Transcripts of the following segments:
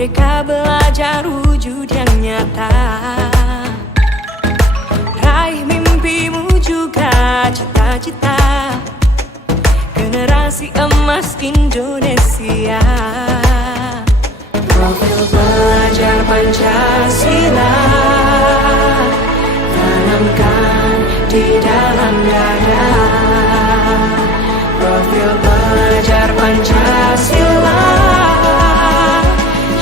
Merdeka belajar wujud yang nyata. Raih mimpimu juga cita-cita. Generasi emas Indonesia. Profil pelajar Pancasila tanamkan di dalam dada. Profil pelajar Pancasila,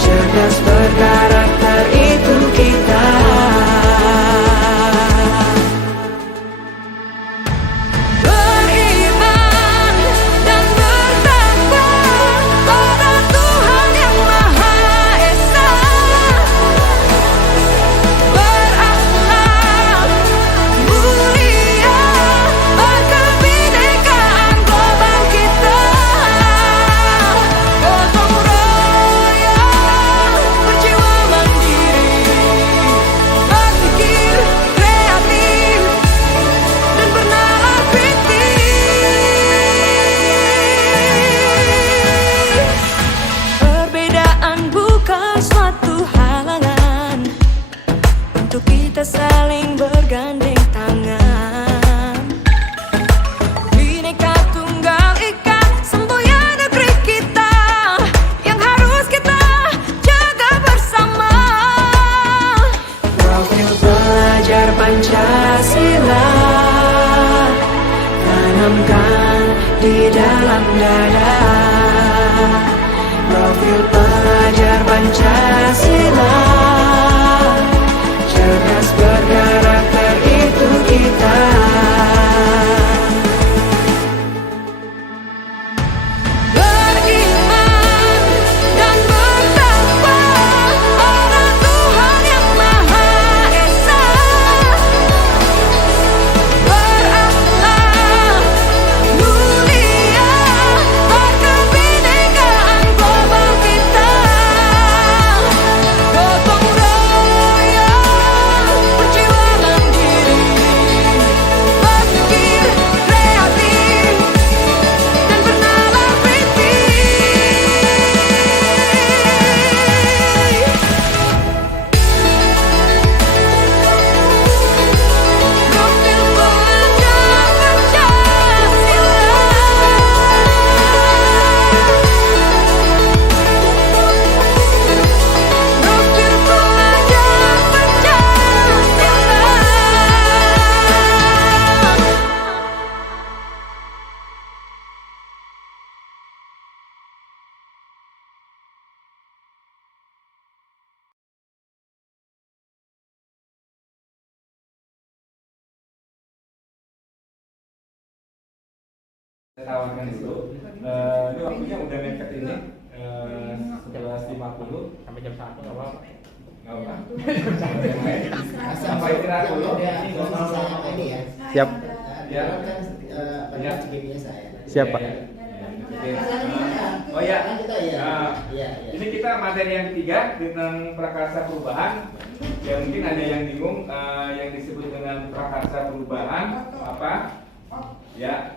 cerdas berkarakter itu kita. Beriman dan bertakwa pada Tuhan yang Maha Esa. Berakhlak mulia, berkebinekaan global kita. Gotong royong, berjiwa mandiri, berpikir kreatif dan bernalar kritis. Perbedaan bukan suatu halangan untuk kita saling bergandeng tangan. Bhinneka Tunggal Ika, semboyan negeri kita yang harus kita jaga bersama. Profil pelajar Pancasila tanamkan di dalam dada. Profil pelajar Pancasila, cerdas berkarakter itu kita. Beriman dan bertakwa pada Tuhan yang Maha Esa. Berakhlak mulia, berkebinekaan global kita. Gotong royong, berjiwa mandiri, berpikir kreatif dan bernalar kritis. Profil pelajar Pancasila. Profil pelajar Pancasila. Saya tawarkan dulu. Ini waktunya udah mepet ini 11.50 sampai jam 1 nggak apa-apa. nggak apa? Sampai istirahat dulu. Ini ya. Siap. Ya. Pada sebelumnya saya. Siap, Pak. Oh ya. Iya. Ini kita materi yang ketiga tentang prakarsa perubahan. Ya mungkin ada yang bingung yang disebut dengan prakarsa perubahan apa? Ya.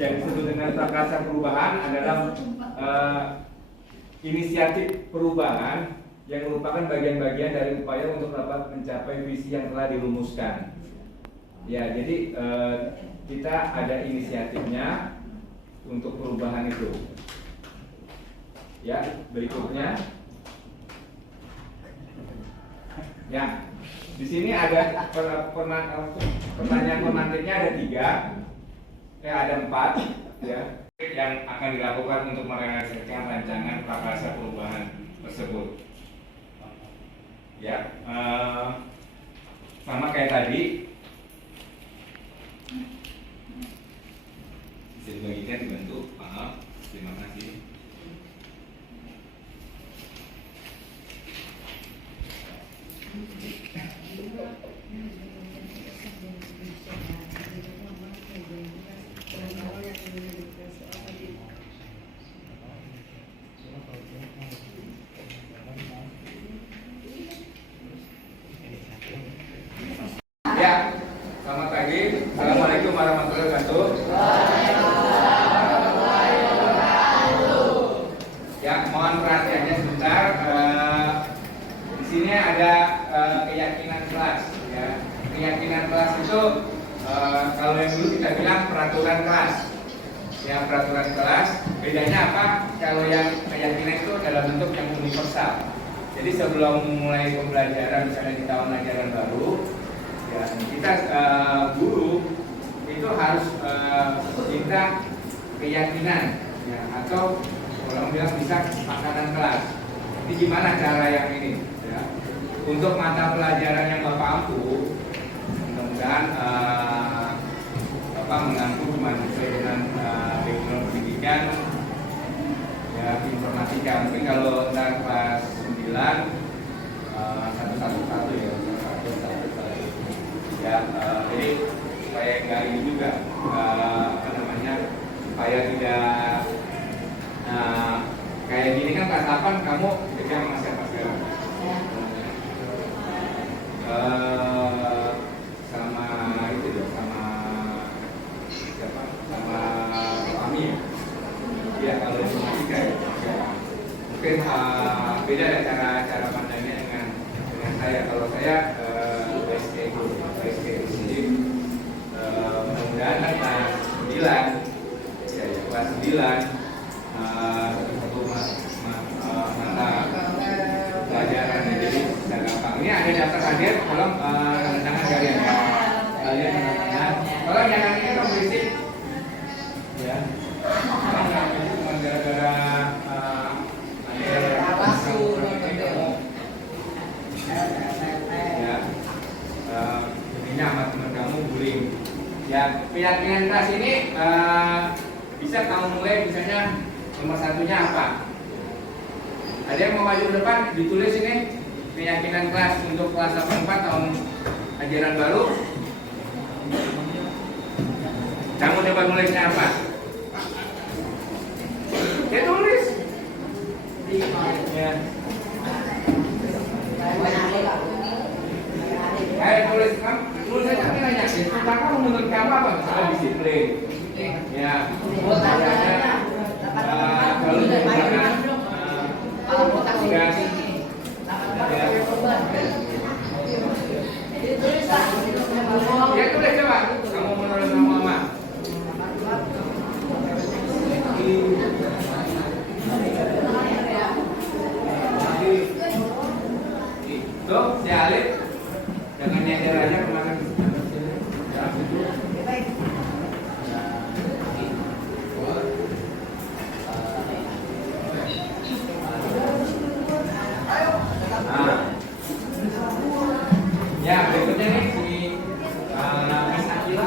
Yang disebut dengan prakarsa perubahan adalah inisiatif perubahan yang merupakan bagian-bagian dari upaya untuk dapat mencapai visi yang telah dirumuskan. Ya, jadi kita ada inisiatifnya untuk perubahan itu. Ya, berikutnya. Ya, di sini ada pertanyaan pemantiknya ada 3. Ada 4 ya yang akan dilakukan untuk merealisasikan rancangan prakarsa perubahan tersebut. Ya, sama kayak tadi. Bisa dibagikan dibantu, maaf, terima kasih. Ya, selamat pagi. Assalamualaikum warahmatullahi wabarakatuh. Ya, mohon perhatiannya sebentar. ada keyakinan kelas. Ya. Keyakinan kelas itu kalau yang dulu kita bilang peraturan kelas. Ya, peraturan kelas. Bedanya apa? Kalau yang keyakinan itu dalam bentuk yang universal. Jadi sebelum mulai pembelajaran misalnya di tahun ajaran baru, ya kita guru itu harus minta keyakinan, ya, atau orang bilang bisa makanan kelas. Jadi gimana cara yang ini? Ya. Untuk mata pelajaran yang Bapak ampuh, mudah-mudahan Bapak mengampu cuma sesuai dengan background pendidikan, ya, informatika. Mungkin kalau ntar kelas 9 satu-satu ya, ya, jadi supaya nggak ini juga supaya tidak kayak gini kan kelas 8 kamu pegang sama siapa sekarang? Sama itu ya, sama siapa? Sama kami ya. Ya kalau informatika ya. Mungkin beda ya cara pandangnya dengan saya. Kalau saya PSK di sini mudah-mudahan kan kelas 9 ya, kelas 9 satu mata pelajaran, jadi bisa gampang. Ini ada daftar hadir, tolong tangan kalian ya. Kalian tolong jangan ini dong berisik. Ya. Cuma gara-gara ini sama teman kamu bullying. Ya, keyakinan kelas ini bisa kamu mulai misalnya nomor satunya apa? Ada yang mau maju ke depan, ditulis ini keyakinan kelas untuk kelas 84 tahun ajaran baru. Kamu coba nulisnya apa? Ya tulis. Ya. Tulis kamu, tulis aja nanya. Tentang kamu menurut kamu apa? Soal disiplin. Ya. Kalau misalkan ya tulis coba. Kamu menurut kamu apa? Tuh, si Alif jangan nyender aja kemana. Ya, berikutnya nih si Miss Akila.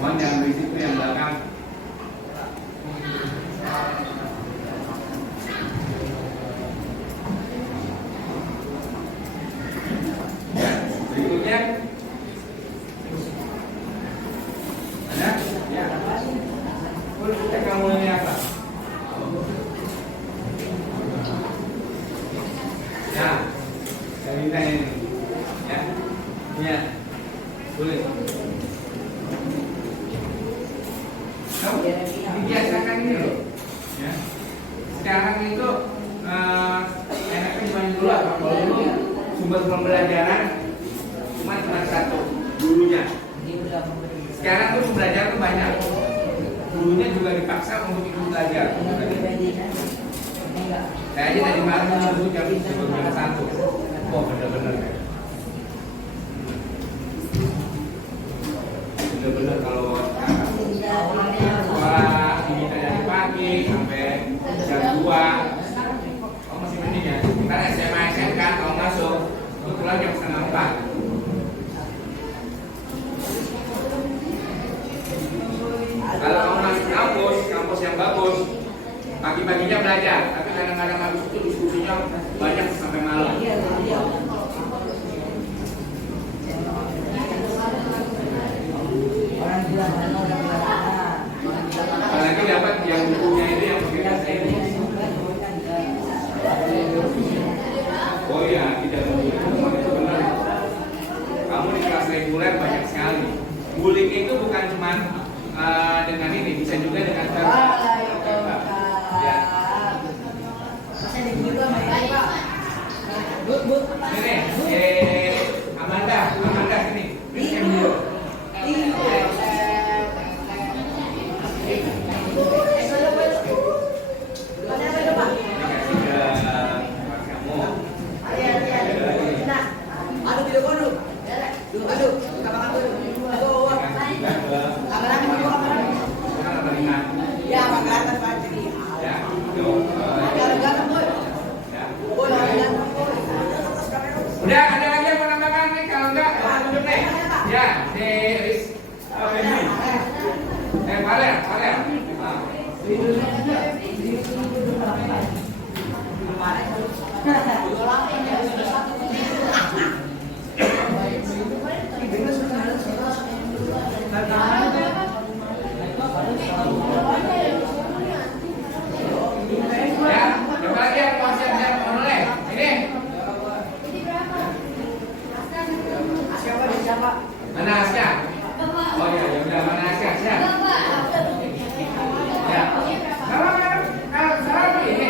Mohon yang berisik itu yang belakang. Berikutnya ada? Ya. Kamu ini apa? Nah, saya minta ini, ya, ya, boleh. Kamu dibiasakan ini loh, ya. Sekarang itu enaknya cuma dulu apa? Kalau dulu sumber pembelajaran cuma satu, gurunya. Sekarang tuh pembelajaran tuh banyak. Gurunya juga dipaksa untuk ikut belajar. Saya aja tadi malam itu jam 1. Wah, bener-bener ya. Bener-bener kalau sekolah diminta dari pagi sampai jam 2. Kamu masih mending ya. Ntar SMA SMK kamu masuk, itu pulang jam 3:30. Kalau kamu masuk kampus yang bagus, pagi-paginya belajar, tapi kadang-kadang habis itu diskusinya banyak sampai malam. Apalagi dapat yang bukunya itu yang pakai bahasa Inggris. Oh iya, tidak bullying itu benar. Kamu di kelas reguler banyak sekali. Bullying itu bukan cuma dengan ini, bisa juga dengan verbal. Ya. Ini, Amanda sini. Udah, ada lagi yang mau nambahkan nih? Kalau enggak, tunjuk nih. Ya, Riz. Valer. Ya, coba lagi yang mau siap-siap menulis. Ini. Mana Asya? Oh iya, ya udah mana Asya? Siap. Ya. Salah ini.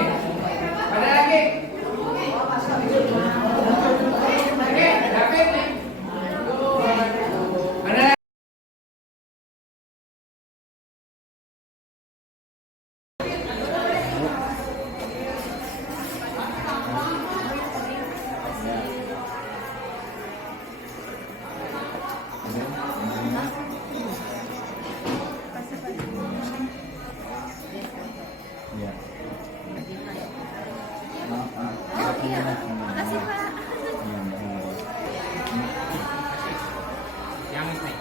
Ada lagi. Oke, David nih. Ada lagi. Makasih Pak. Yang ini.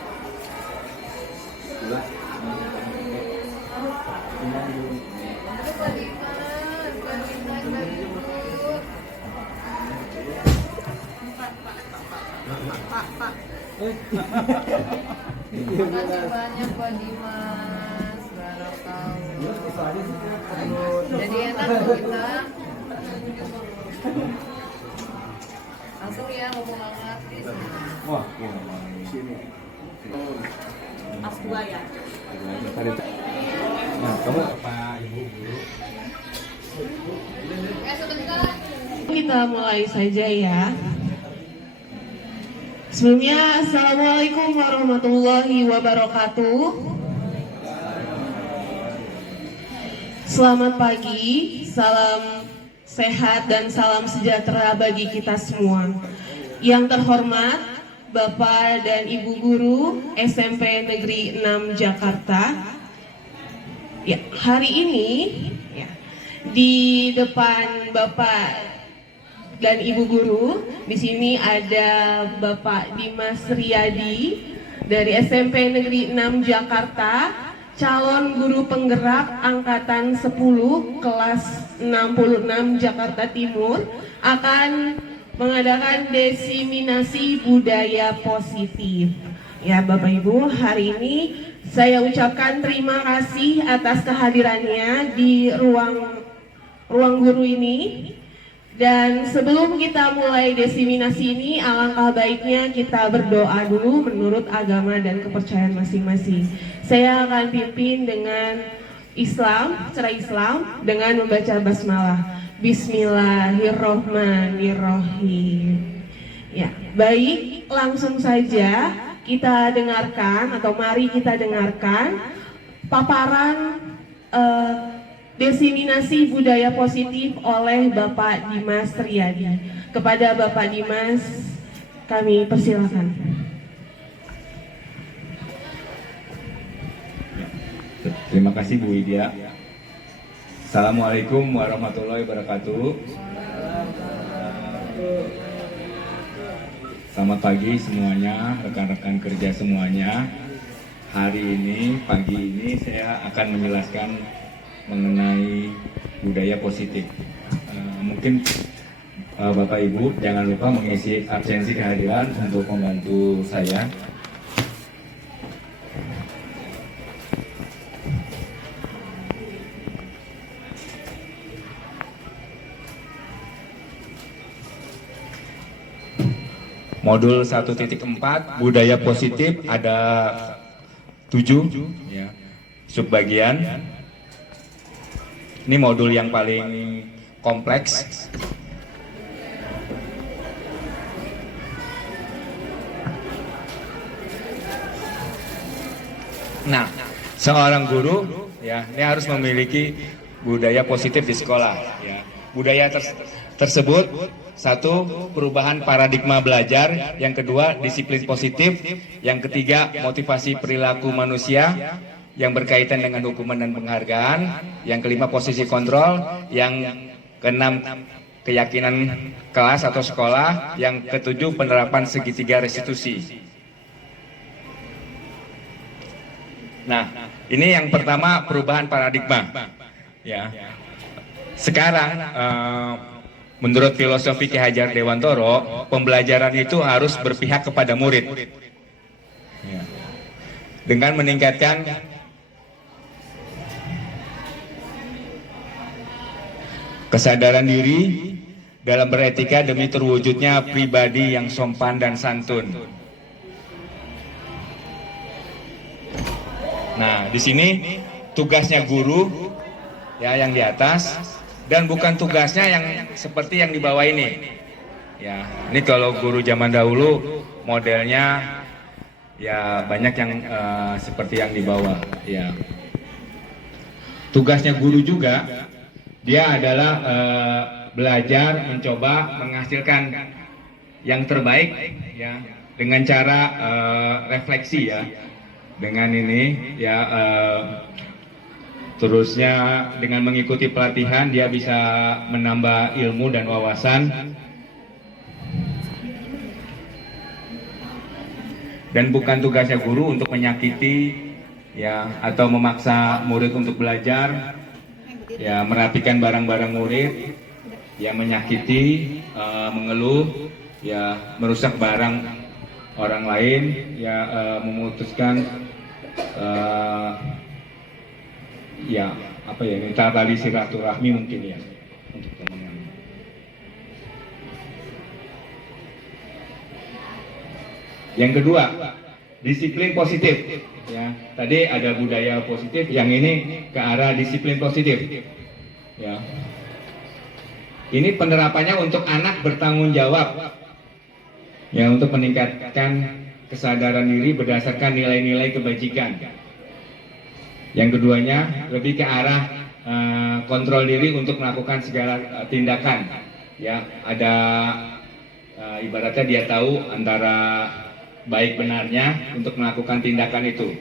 Makasih banyak Pak Dimas, barakauh. Jadi enak kita. Langsung ya ngomong hangat. Wah, A2 ya. Nah, kamu Pak Ibu Guru. Kita mulai saja ya. Sebelumnya, Assalamualaikum warahmatullahi wabarakatuh. Selamat pagi, salam sehat dan salam sejahtera bagi kita semua. Yang terhormat Bapak dan Ibu Guru SMP Negeri 6 Jakarta. Ya, hari ini ya, di depan Bapak dan Ibu Guru, di sini ada Bapak Dimas Riyadi dari SMP Negeri 6 Jakarta, calon guru penggerak angkatan 10 kelas 66 Jakarta Timur, akan mengadakan desiminasi budaya positif. Ya Bapak Ibu, hari ini saya ucapkan terima kasih atas kehadirannya di ruang guru ini. Dan sebelum kita mulai desiminasi ini, alangkah baiknya kita berdoa dulu menurut agama dan kepercayaan masing-masing. Saya akan pimpin dengan cara Islam dengan membaca basmalah. Bismillahirrohmanirrohim. Ya, baik, langsung saja kita dengarkan atau mari kita dengarkan paparan desiminasi budaya positif oleh Bapak Dimas Riyadi. Kepada Bapak Dimas, kami persilakan. Terima kasih Bu Widya. Assalamualaikum warahmatullahi wabarakatuh. Selamat pagi semuanya, rekan-rekan kerja semuanya. Hari ini, pagi ini saya akan menjelaskan mengenai budaya positif. Mungkin Bapak Ibu jangan lupa mengisi absensi kehadiran untuk membantu saya. Modul 1.4 budaya positif ada 7 ya, subbagian. Ini modul yang paling kompleks. Nah, seorang guru ya, ini harus memiliki budaya positif di sekolah ya. Budaya tersebut, satu, perubahan paradigma belajar, yang kedua, disiplin positif, yang ketiga, motivasi perilaku manusia, yang berkaitan dengan hukuman dan penghargaan, yang kelima, posisi kontrol, yang keenam, keyakinan kelas atau sekolah, yang ketujuh, penerapan segitiga restitusi. Nah, ini yang pertama, perubahan paradigma. Ya. Sekarang, menurut filosofi Ki Hajar Dewantoro, pembelajaran itu harus berpihak kepada murid. Ya. Dengan meningkatkan kesadaran diri dalam beretika demi terwujudnya pribadi yang sopan dan santun. Nah, di sini tugasnya guru ya yang di atas, dan bukan tugasnya yang seperti yang di bawah ini. Ya, ini kalau guru zaman dahulu modelnya ya banyak yang seperti yang di bawah. Ya, tugasnya guru juga dia adalah belajar mencoba menghasilkan yang terbaik ya dengan cara refleksi ya. Dengan ini ya terusnya dengan mengikuti pelatihan dia bisa menambah ilmu dan wawasan, dan bukan tugasnya guru untuk menyakiti ya atau memaksa murid untuk belajar ya, merapikan barang-barang murid yang menyakiti, mengeluh ya, merusak barang orang lain ya, memutuskan ya apa ya, minta tali silaturahmi mungkin ya untuk teman-teman. Yang kedua, disiplin positif ya. Tadi ada budaya positif, yang ini ke arah disiplin positif ya. Ini penerapannya untuk anak bertanggung jawab ya, untuk meningkatkan kesadaran diri berdasarkan nilai-nilai kebajikan. Yang keduanya lebih ke arah kontrol diri untuk melakukan segala tindakan. Ya, ada ibaratnya dia tahu antara baik benarnya untuk melakukan tindakan itu.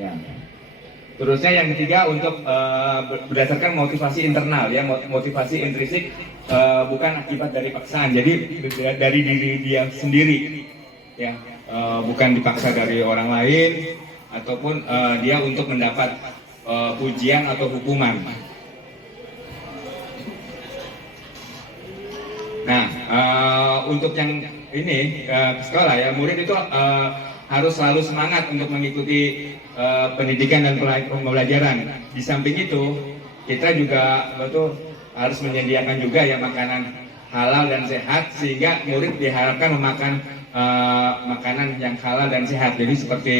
Ya. Terusnya yang ketiga untuk berdasarkan motivasi internal ya, motivasi intrinsik, bukan akibat dari paksaan. Jadi dari diri dia sendiri ya. Bukan dipaksa dari orang lain ataupun dia untuk mendapat pujian atau hukuman. Nah, untuk yang ini sekolah ya, murid itu harus selalu semangat untuk mengikuti pendidikan dan pembelajaran. Di samping itu, kita juga harus menyediakan juga ya makanan halal dan sehat, sehingga murid diharapkan memakan makanan yang halal dan sehat. Jadi seperti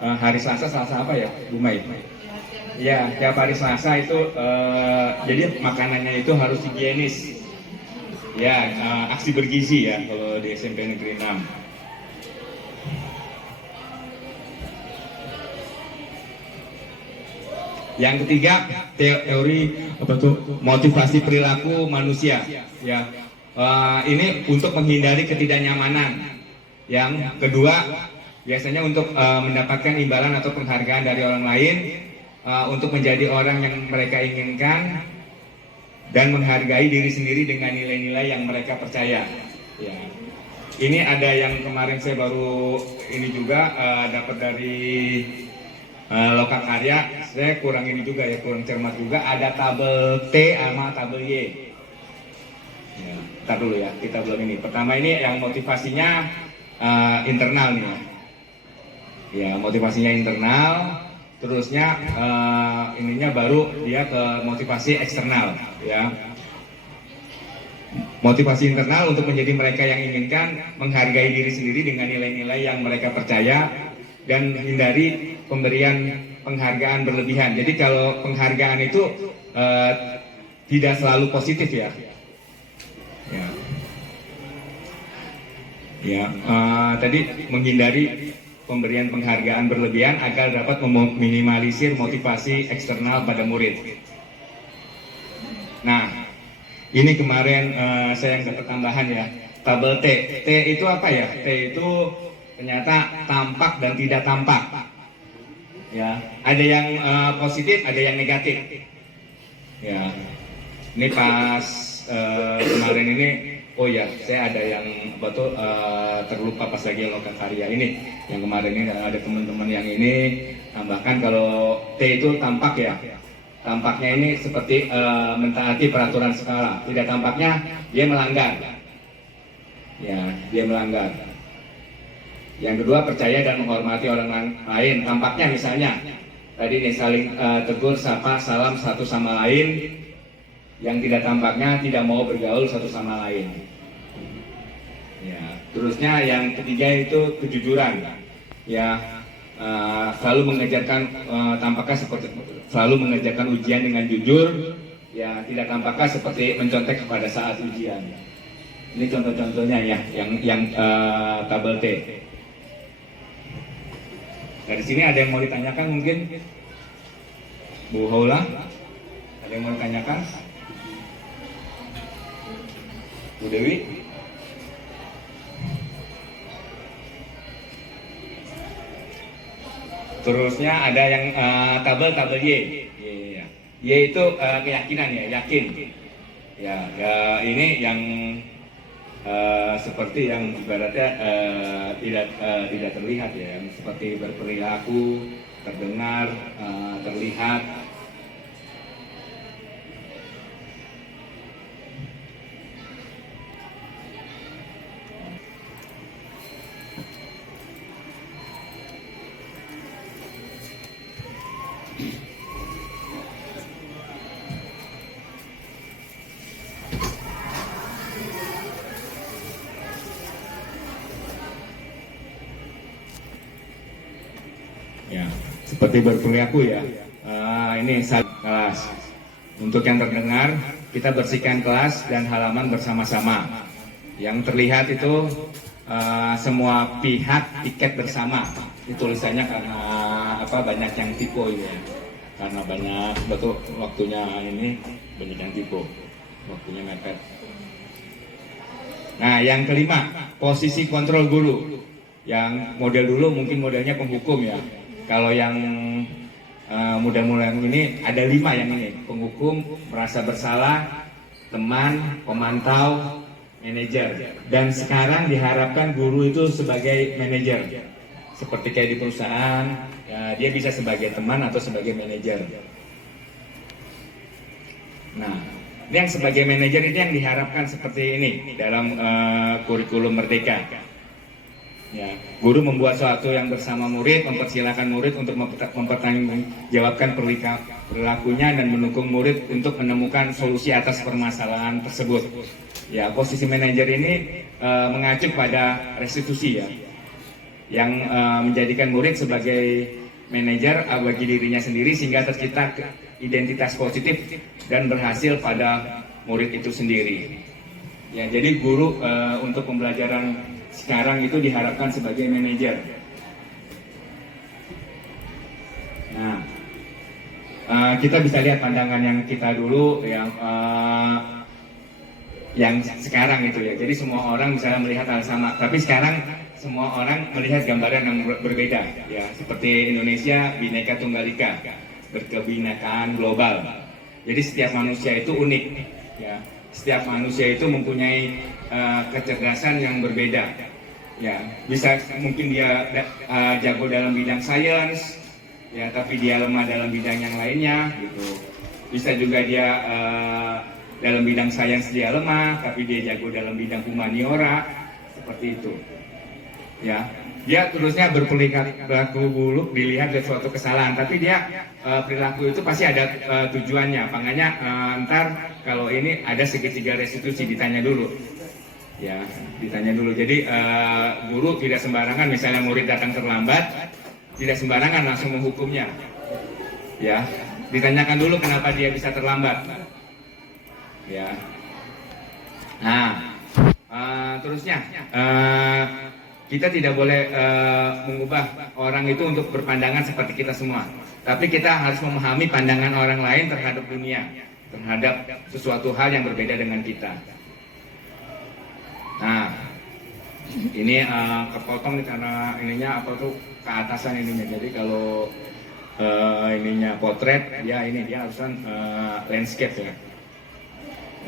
hari Selasa apa ya, Bu Mai? Ya, tiap hari Selasa itu jadi makanannya itu harus higienis. Ya, aksi bergizi ya kalau di SMP Negeri 6. Yang ketiga, teori motivasi perilaku manusia ya. Ini untuk menghindari ketidaknyamanan. Yang kedua, biasanya untuk mendapatkan imbalan atau penghargaan dari orang lain, untuk menjadi orang yang mereka inginkan, dan menghargai diri sendiri dengan nilai-nilai yang mereka percaya. Ya. Ini ada yang kemarin saya baru ini juga dapat dari Lokakarya. Saya kurang ini juga ya, kurang cermat juga. Ada tabel T sama tabel Y. Ya, ntar dulu ya, kita belum ini. Pertama ini yang motivasinya internal nih. Ya, motivasinya internal. Terusnya ininya baru dia ke motivasi eksternal ya. Motivasi internal untuk menjadi mereka yang inginkan, menghargai diri sendiri dengan nilai-nilai yang mereka percaya, dan hindari pemberian penghargaan berlebihan. Jadi kalau penghargaan itu tidak selalu positif ya. Tadi menghindari pemberian penghargaan berlebihan agar dapat meminimalisir motivasi eksternal pada murid. Nah, ini kemarin saya yang dapat tambahan ya, tabel T. T itu apa ya? T itu ternyata tampak dan tidak tampak. Ya, ada yang positif, ada yang negatif. Ya, ini pas kemarin ini, oh ya, saya ada yang betul terlupa pas lagi lokakarya ini. Yang kemarin ini ada teman-teman yang ini tambahkan kalau T itu tampak ya. Tampaknya ini seperti mentaati peraturan sekolah. Tidak tampaknya dia melanggar. Ya, dia melanggar. Yang kedua, percaya dan menghormati orang lain. Tampaknya misalnya tadi nih saling tegur, sapa, salam satu sama lain. Yang tidak tampaknya tidak mau bergaul satu sama lain. Ya, terusnya yang ketiga itu kejujuran. Ya, selalu mengerjakan tampaknya seperti selalu mengerjakan ujian dengan jujur. Ya, tidak tampaknya seperti mencontek pada saat ujian. Ini contoh-contohnya ya, yang tabel T. Dari sini ada yang mau ditanyakan mungkin? Bu Haula, ada yang mau ditanyakan? Bu Dewi? Terusnya ada yang tabel Y. Y itu keyakinan ya, yakin. Ya, ini yang seperti yang ibaratnya tidak terlihat ya, yang seperti berperilaku, terdengar, terlihat. Ya, seperti berperilaku ya. Ini saat kelas. Untuk yang terdengar, kita bersihkan kelas dan halaman bersama-sama. Yang terlihat itu semua pihak tiket bersama. Itu tulisannya karena banyak yang tipe ya. Karena banyak betul waktunya ini banyak yang tipe. Waktunya mepet. Nah, yang kelima, posisi kontrol guru. Yang model dulu mungkin modelnya penghukum ya. Kalau yang mudah-mudahan ini ada 5 yang ini, penghukum, merasa bersalah, teman, pemantau, manajer. Dan sekarang diharapkan guru itu sebagai manajer, seperti kayak di perusahaan, ya, dia bisa sebagai teman atau sebagai manajer. Nah, ini yang sebagai manajer itu yang diharapkan seperti ini dalam kurikulum Merdeka. Ya, guru membuat sesuatu yang bersama murid, mempersilahkan murid untuk mempertanggungjawabkan perilakunya dan mendukung murid untuk menemukan solusi atas permasalahan tersebut. Ya, posisi manajer ini mengacu pada restitusi ya, yang menjadikan murid sebagai manajer bagi dirinya sendiri sehingga tercipta identitas positif dan berhasil pada murid itu sendiri. Ya, jadi guru untuk pembelajaran sekarang itu diharapkan sebagai manajer. Nah, kita bisa lihat pandangan yang kita dulu yang sekarang itu ya. Jadi semua orang misalnya melihat hal sama, tapi sekarang semua orang melihat gambaran yang berbeda ya. Seperti Indonesia Bhinneka Tunggal Ika, berkebinekaan global. Jadi setiap manusia itu unik ya. Setiap manusia itu mempunyai kecerdasan yang berbeda. Ya, bisa mungkin dia jago dalam bidang sains, ya, tapi dia lemah dalam bidang yang lainnya, gitu. Bisa juga dia dalam bidang sains dia lemah, tapi dia jago dalam bidang humaniora, seperti itu. Ya, dia terusnya berperilaku buruk dilihat dari suatu kesalahan, tapi dia perilaku itu pasti ada tujuannya. Makanya ntar kalau ini ada segitiga restitusi ditanya dulu. Ya, ditanya dulu. Jadi guru tidak sembarangan, misalnya murid datang terlambat, tidak sembarangan langsung menghukumnya. Ya, ditanyakan dulu kenapa dia bisa terlambat. Ya. Nah, terusnya kita tidak boleh mengubah orang itu untuk berpandangan seperti kita semua. Tapi kita harus memahami pandangan orang lain terhadap dunia, terhadap sesuatu hal yang berbeda dengan kita. Nah, ini kepotong nih karena ininya apa tuh keatasan ininya. Jadi kalau ininya potret, ya ini dia harusan landscape ya.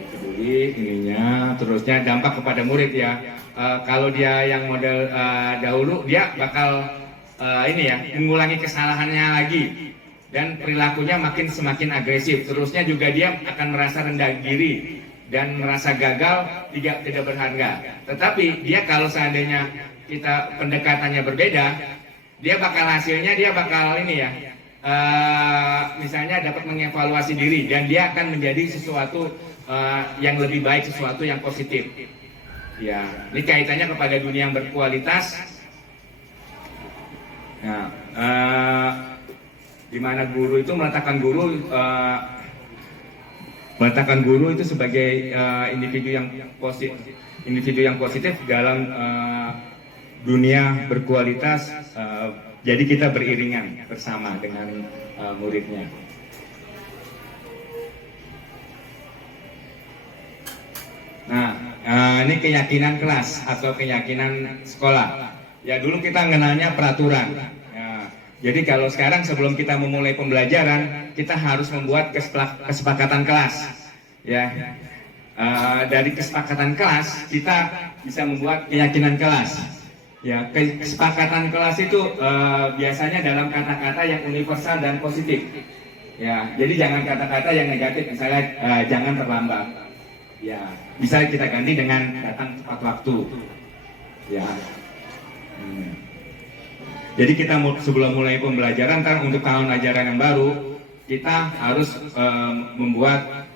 Peduli ininya, terusnya dampak kepada murid ya. Kalau dia yang model dahulu, dia bakal ini ya mengulangi kesalahannya lagi dan perilakunya semakin agresif. Terusnya juga dia akan merasa rendah diri dan merasa gagal, tidak berharga. Tetapi dia kalau seandainya kita pendekatannya berbeda, dia bakal hasilnya dia bakal ini ya. Misalnya dapat mengevaluasi diri dan dia akan menjadi sesuatu yang lebih baik, sesuatu yang positif. Ya, ini kaitannya kepada dunia yang berkualitas. Nah, di mana guru itu meletakkan guru itu sebagai individu yang positif dalam dunia berkualitas. Jadi kita beriringan bersama dengan muridnya. Nah, ini keyakinan kelas atau keyakinan sekolah. Ya dulu kita mengenalnya peraturan. Ya, jadi kalau sekarang sebelum kita memulai pembelajaran, kita harus membuat kesepakatan kelas. Ya, dari kesepakatan kelas kita bisa membuat keyakinan kelas. Ya, kesepakatan kelas itu biasanya dalam kata-kata yang universal dan positif. Ya, jadi jangan kata-kata yang negatif, misalnya jangan terlambat. Ya, bisa kita ganti dengan datang tepat waktu. Ya. Jadi kita sebelum mulai pembelajaran untuk tahun ajaran yang baru, kita harus membuat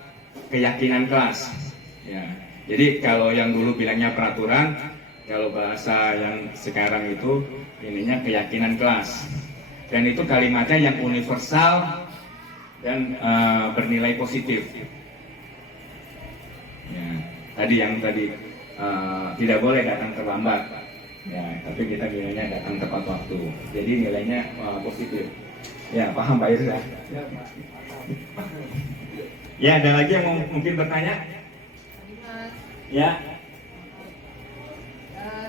keyakinan kelas. Ya. Jadi kalau yang dulu bilangnya peraturan, kalau bahasa yang sekarang itu ininya keyakinan kelas. Dan itu kalimatnya yang universal dan bernilai positif. Ya, tadi tidak boleh datang terlambat, ya, tapi kita nilainya datang tepat waktu. Jadi nilainya positif. Ya, paham Pak Irza? Ya, ada lagi yang mungkin bertanya? Ya.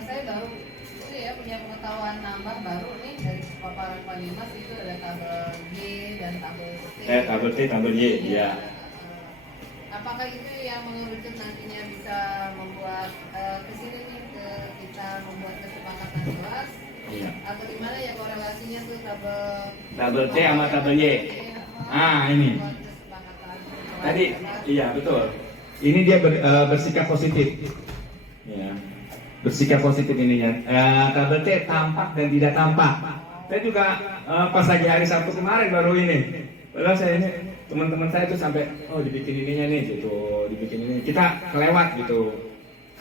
Saya baru itu ya punya pengetahuan nambah baru nih dari paparan Pak Dimas, itu ada tabel Y dan tabel T. Tabel T, tabel Y, ya. Apakah itu yang mengerucut nantinya bisa membuat kesini nih kita membuat kesepakatan kelas? Iya. Atau gimana ya korelasinya tuh Tabel T sama tabel Y. Ini. Tadi, iya betul. Ini dia bersikap positif. Ya. Bersikap positif ininya. Tabel T tampak dan tidak tampak. Saya juga pas lagi hari Sabtu kemarin baru ini. Padahal saya ini teman-teman saya tuh sampai dibikin ininya nih gitu, dibikin ini. Kita kelewat gitu.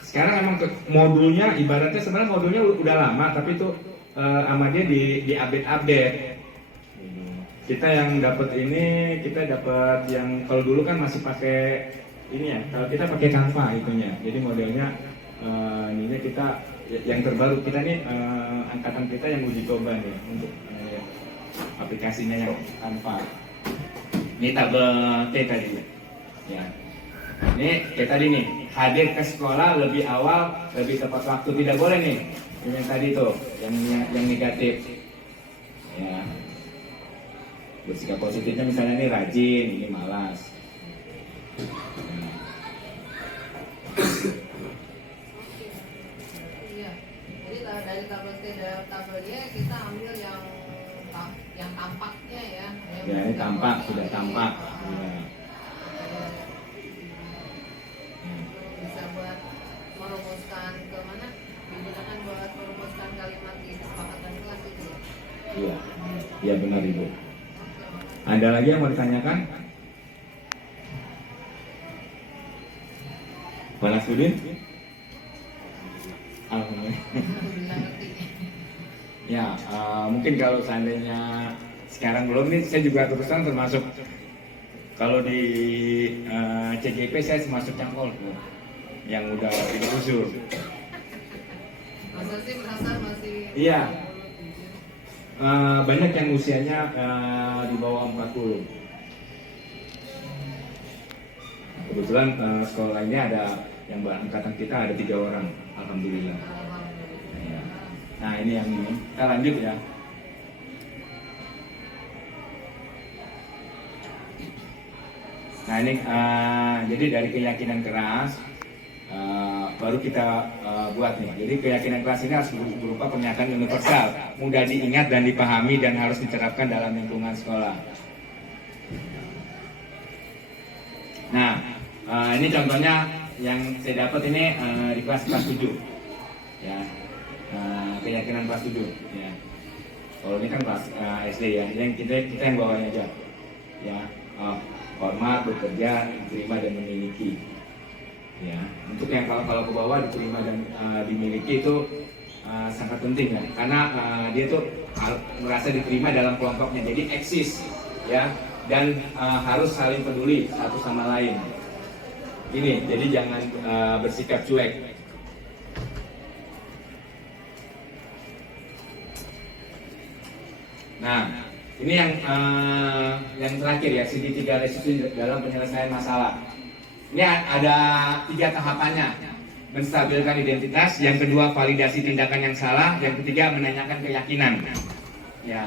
Sekarang emang modulnya ibaratnya sebenarnya modulnya udah lama, tapi itu sama dia di update. Kita yang dapat ini, kita dapat yang kalau dulu kan masih pakai ini ya. Kalau kita pakai Canva itunya. Jadi modelnya ininya kita yang terbaru kita nih angkatan kita yang uji coba nih untuk aplikasinya yang Canva. Ini tabel T tadi ya. Ini kayak tadi nih, hadir ke sekolah lebih awal, lebih tepat waktu. Tidak boleh nih ini yang tadi tuh, yang negatif ya. Bersikap positifnya misalnya ini rajin, ini malas. Iya. Jadi dari tabel T dan tabel Y kita ambil yang tampaknya ya. Ya, ini tampak, sudah tampak. Ya. Bisa buat merumuskan ke mana? Digunakan buat merumuskan kalimat di kesepakatan Ya benar Ibu. Ada lagi yang mau ditanyakan? Pak Nasruddin? Alhamdulillah. Alhamdulillah ngerti. Ya, mungkin kalau seandainya sekarang belum nih, saya juga terus terang termasuk kalau di CGP saya termasuk cangkol tuh, yang udah tidak usul. Masa sih merasa masih. Iya. Banyak yang usianya di bawah 40. Kebetulan sekolah ini ada yang angkatan kita ada 3 orang, alhamdulillah. Ya. Nah ini yang ini, kita lanjut ya. Nah ini jadi dari keyakinan keras baru kita buat nih. Jadi keyakinan keras ini harus berupa pernyataan universal, mudah diingat dan dipahami dan harus diterapkan dalam lingkungan sekolah. Nah ini contohnya yang saya dapat ini di kelas 7 ya, keyakinan kelas 7 ya. Kalau ini kan kelas SD ya, yang kita yang bawahnya aja ya. Hormat, bekerja, diterima dan memiliki. Ya, untuk yang kalau ke bawah diterima dan dimiliki itu sangat penting ya, karena dia tuh merasa diterima dalam kelompoknya, jadi eksis ya, dan harus saling peduli satu sama lain. Ini, jadi jangan bersikap cuek. Nah, ini yang terakhir ya, segitiga restitusi dalam penyelesaian masalah. Ini ada 3 tahapannya. Menstabilkan identitas, yang kedua validasi tindakan yang salah, yang ketiga menanyakan keyakinan. Ya.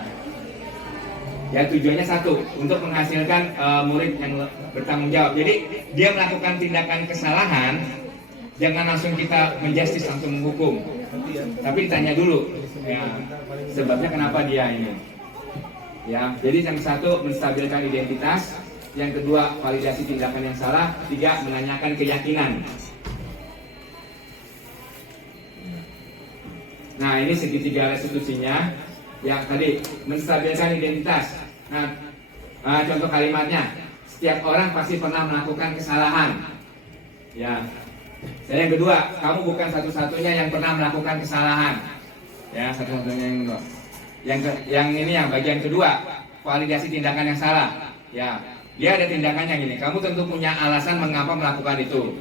Ya tujuannya satu, untuk menghasilkan murid yang bertanggung jawab. Jadi dia melakukan tindakan kesalahan, jangan langsung kita menjustis, langsung menghukum. Tapi ditanya dulu, ya, sebabnya kenapa dia ini. Ya, jadi yang satu menstabilkan identitas, yang kedua validasi tindakan yang salah, tiga menanyakan keyakinan. Nah ini segitiga restitusinya. Yang tadi menstabilkan identitas. Nah contoh kalimatnya, setiap orang pasti pernah melakukan kesalahan. Ya. Dan yang kedua, kamu bukan satu-satunya yang pernah melakukan kesalahan. Ya, satu-satunya yang kedua. Yang ini yang bagian kedua, validasi tindakan yang salah. Ya, dia ada tindakannya gini. Kamu tentu punya alasan mengapa melakukan itu.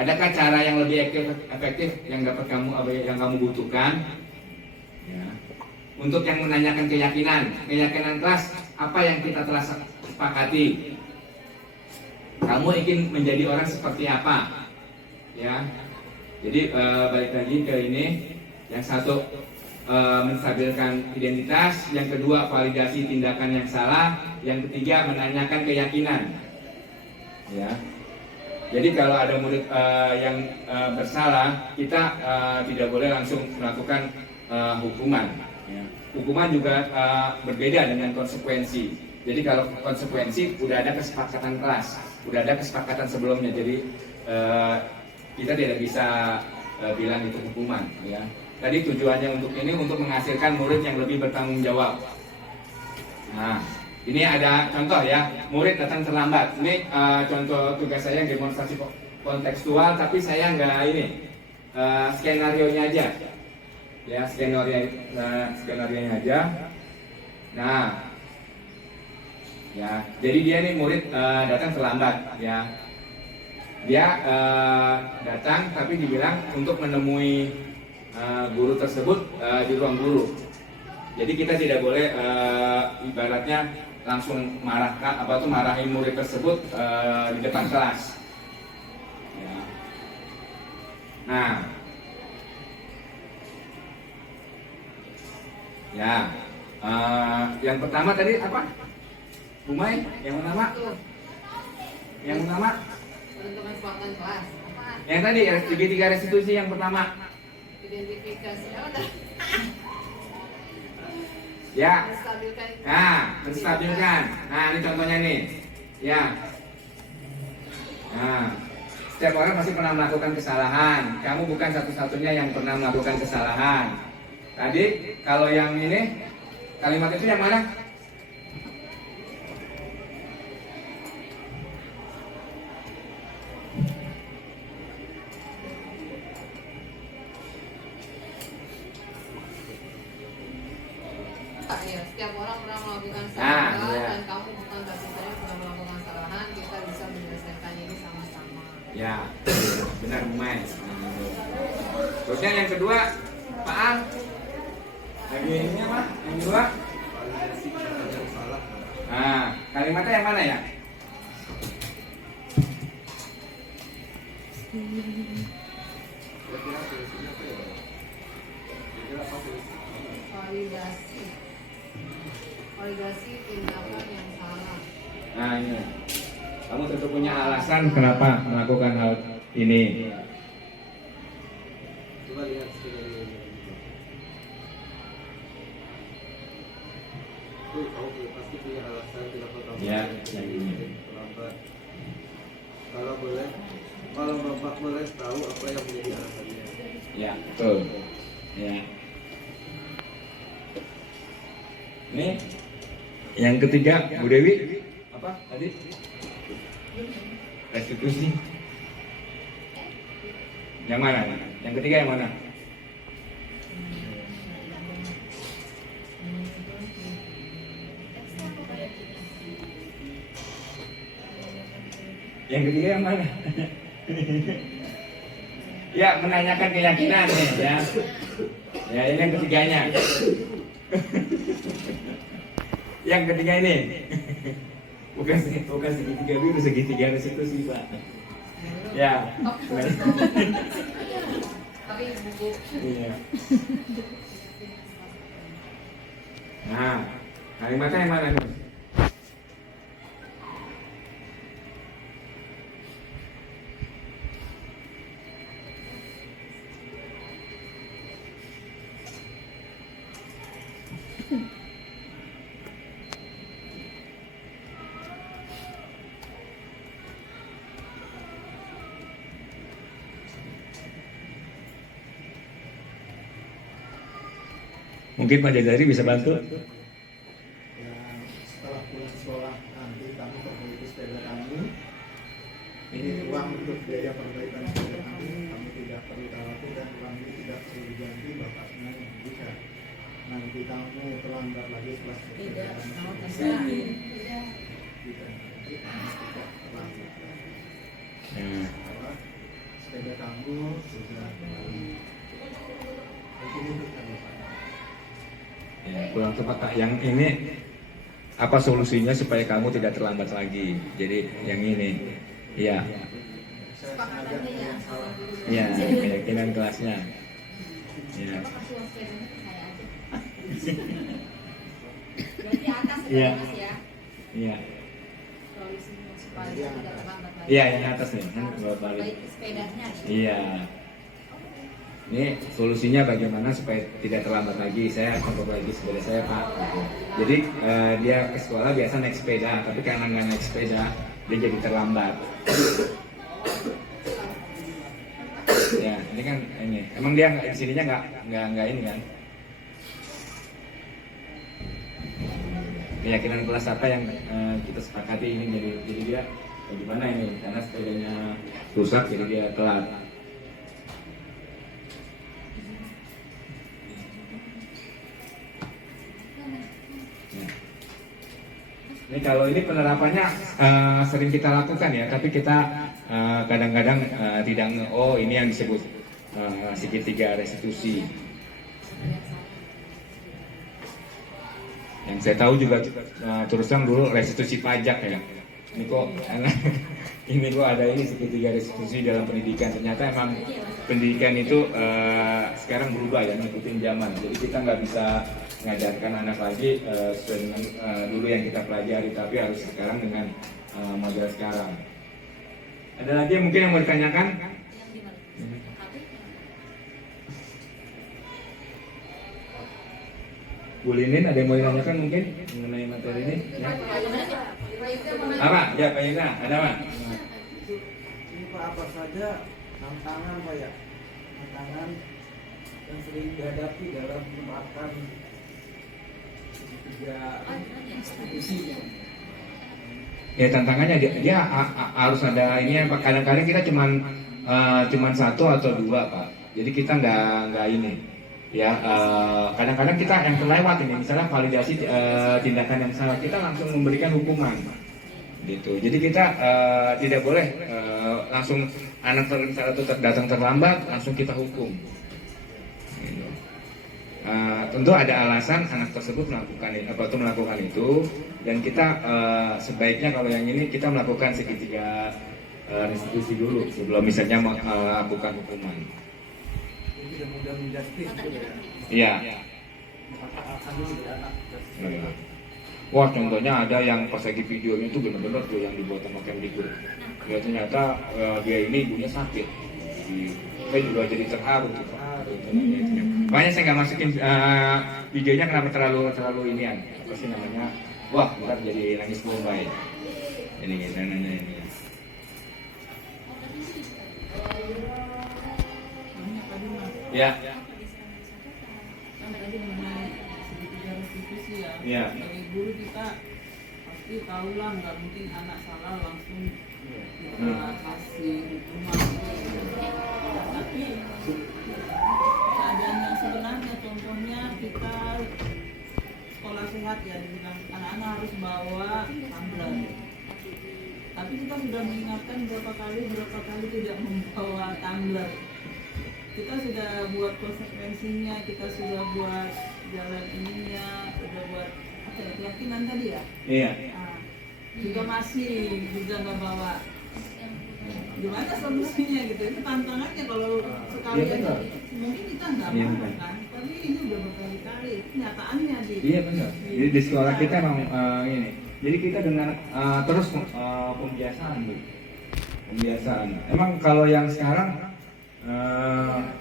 Adakah cara yang lebih efektif yang dapat kamu butuhkan? Ya. Untuk yang menanyakan keyakinan keras, apa yang kita telah sepakati? Kamu ingin menjadi orang seperti apa? Ya. Jadi balik lagi ke ini. Yang satu menstabilkan identitas, yang kedua validasi tindakan yang salah, yang ketiga menanyakan keyakinan. Ya. Jadi kalau ada murid yang bersalah, kita tidak boleh langsung melakukan hukuman. Ya. Hukuman juga berbeda dengan konsekuensi. Jadi kalau konsekuensi udah ada kesepakatan kelas, udah ada kesepakatan sebelumnya. Jadi kita tidak bisa bilang itu hukuman. Ya. Tadi tujuannya untuk ini untuk menghasilkan murid yang lebih bertanggung jawab. Nah, ini ada contoh ya, murid datang terlambat. Ini contoh tugas saya yang demonstrasi kontekstual, tapi saya nggak ini skenario-nya aja. Ya, skenario-nya aja. Nah, ya, jadi dia nih murid datang terlambat, ya. Dia datang tapi dibilang untuk menemui guru tersebut di ruang guru. Jadi kita tidak boleh ibaratnya langsung marahin murid tersebut di depan kelas. Ya. Nah, ya, yang pertama tadi apa? Umay, yang pertama? Yang pertama? Penentukan kesepakatan kelas. Apa? Yang tadi segitiga restitusi yang pertama. Identifikasi. Oh, udah. Ya. Menstabilkan. Nah, menstabilkan. Nah, ini contohnya nih. Ya. Nah, setiap orang pasti pernah melakukan kesalahan. Kamu bukan satu-satunya yang pernah melakukan kesalahan. Tadi kalau yang ini kalimat itu yang mana? setiap orang pernah melakukan Ah, kesalahan iya. dan kamu bukan tapi saya pernah melakukan kesalahan, kita bisa menyelesaikan ini sama-sama. Ya, benar Mai. Terusnya yang kedua, Pak Ang. Lagi ini apa? Yang kedua? Nah, kalimatnya yang mana ya? Validasi. Validasi tindakan yang salah. Nah, ini. Kamu tentu punya alasan kenapa melakukan hal ini. Coba lihat skenario ini. Kamu pasti punya alasan kenapa kamu Ya, yang ini. terlambat. Kalau Bapak boleh tahu apa yang menjadi alasannya. Ya, betul. Ya. Ini yang ketiga, Bu Dewi. Apa tadi? Restitusi. Yang mana? Yang ketiga yang mana? Yang ketiga yang mana? Ya, menanyakan keyakinan nih, ya. Ya, ini yang ketiganya. Yang ketiga ini. Bukan segitiga biru, segitiga restitusi, Pak. Ya. Tapi buku Iya. Nah, kalimatnya yang mana nih? Mungkin Pak Jazari bisa bantu. Ya, setelah pulang sekolah nanti kamu perbaiki sepeda kamu. Ini uang untuk biaya perbaikan sepeda kamu tidak perlu khawatir dan uang ini tidak perlu diganti, Bapak senang jika nanti kamu terlambat lagi setelah sepeda kamu selesai. Tidak, nanti kamu tidak terlambat lagi. Bahwa sepeda kamu sudah kembali. Mungkin itu kan Bapak. Ya, kurang tepat Pak. Yang ini apa solusinya supaya kamu tidak terlambat lagi? Jadi yang ini, iya, kesepakatannya ya. iya, keyakinan kelasnya. Ya, Kasih uang sepedanya ke saya aja. Berarti atas Iya. Mas ya. iya, Solusinya supaya tidak terlambat lagi. iya yang atas nih, kan Harus balik. perbaiki sepedanya. Iya. Ini solusinya bagaimana supaya tidak terlambat lagi. Saya akan perbaiki sepeda saya Pak. Gitu. Jadi dia ke sekolah biasa naik sepeda, tapi karena nggak naik sepeda dia jadi terlambat. Ya, ini kan ini. Emang dia nggak di sininya nggak ini kan? Keyakinan kelas apa yang kita sepakati ini jadi dia bagaimana ini? Karena sepedanya rusak jadi dia telat. Ini kalau ini penerapannya sering kita lakukan ya, tapi kita kadang-kadang tidak oh ini yang disebut segitiga restitusi. Yang saya tahu juga terus terang dulu restitusi pajak ya. Ini kok ini kok ada ini segitiga restitusi dalam pendidikan. Ternyata emang pendidikan itu sekarang berubah ya, ngikutin zaman. Jadi kita nggak bisa mengajarkan anak lagi sesuai dengan dulu yang kita pelajari, tapi harus sekarang dengan model sekarang. Ada lagi yang mungkin yang mau ditanyakan? Bu Linin, ada yang mau ditanyakan mungkin mengenai materi ini? Ya. Apa? Ya Pak Yuna, ada Pak? Ini Pak, apa saja tantangan Pak ya? Tantangan yang sering dihadapi dalam menerapkan tiga institusi. Ya tantangannya dia harus ada ini ya Pak. Kadang-kadang kita cuman satu atau dua Pak. Jadi kita nggak ini Ya, kadang-kadang kita yang terlewat ini, misalnya validasi tindakan yang salah, kita langsung memberikan hukuman, gitu. Jadi kita tidak boleh langsung anak datang terlambat langsung kita hukum. Gitu. Tentu ada alasan anak tersebut melakukan itu, dan kita sebaiknya kalau yang ini kita melakukan segitiga restitusi dulu sebelum misalnya melakukan hukuman. Tidak mudah menjustis gitu ya. Iya. Akan dulu ya anak. Iya. Wah, contohnya ada yang pas lagi videonya itu benar-benar tuh yang dibuat sama Kemdikbud. Ya ternyata dia ini ibunya sakit. Saya juga jadi terharu. Makanya saya nggak masukin videonya kenapa terlalu inian. Apa sih namanya? Wah, ntar jadi nangis bombay. Ini nanya ini. Ya. Kan tadi mengenai segitiga restitusi ya. Iya. Sebagai guru kita pasti tahu lah, nggak mungkin anak salah langsung kita kasih hukuman. Tapi keadaan yang sebenarnya, contohnya kita sekolah sehat ya, dibilang anak-anak harus bawa tumbler. Tapi kita sudah mengingatkan berapa kali tidak membawa tumbler. Kita sudah buat konsekuensinya, kita sudah buat jalan ininya, sudah buat apa ya, keyakinan tadi ya. Iya. Nah, juga masih nggak bawa. Gimana solusinya gitu? Itu tantangannya kalau sekali Iya, aja. benar. Mungkin kita nggak Iya, mau benar. kan, tapi ini udah berkali-kali. Itu kenyataannya di. Iya benar. Jadi di sekolah kita memang ini. Jadi kita dengan terus pembiasaan, Bu. Pembiasaan. Emang kalau yang sekarang